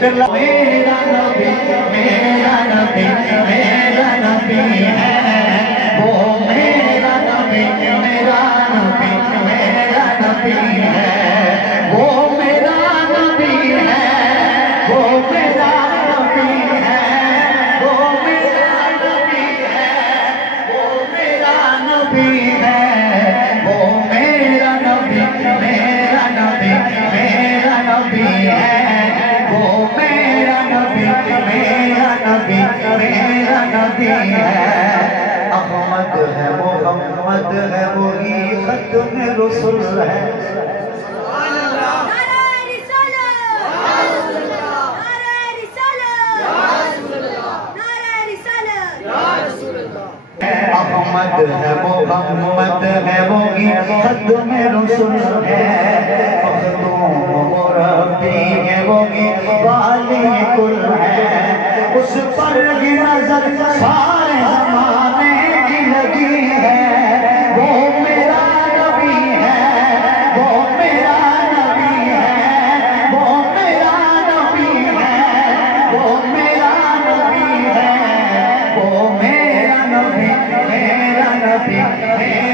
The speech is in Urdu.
میرا نبی میرا نبی میرا نبی ہے وہ میرا نبی میرا نبی میرا نبی ہے وہ میرا نبی ہے وہ میرا نبی ہے وہ میرا نبی ہے وہ میرا نبی ہے وہ میرا نبی میرا نبی میرا نبی ہے وہ میرا نبی میرا نبی میرا نبی ہے احمد ہے محمد ہے وہی ختم رسول ہے احمد ہے محمد ہے وہی ختم رسول ہے مخدوم مربی ہے وہی والی کل ہے اس پر بھی نظر سارے زمانے کی لگی ہے وہ میرا نبی ہے وہ میرا نبی ہے وہ میرا نبی ہے وہ میرا نبی ہے وہ میرا نبی میرا نبی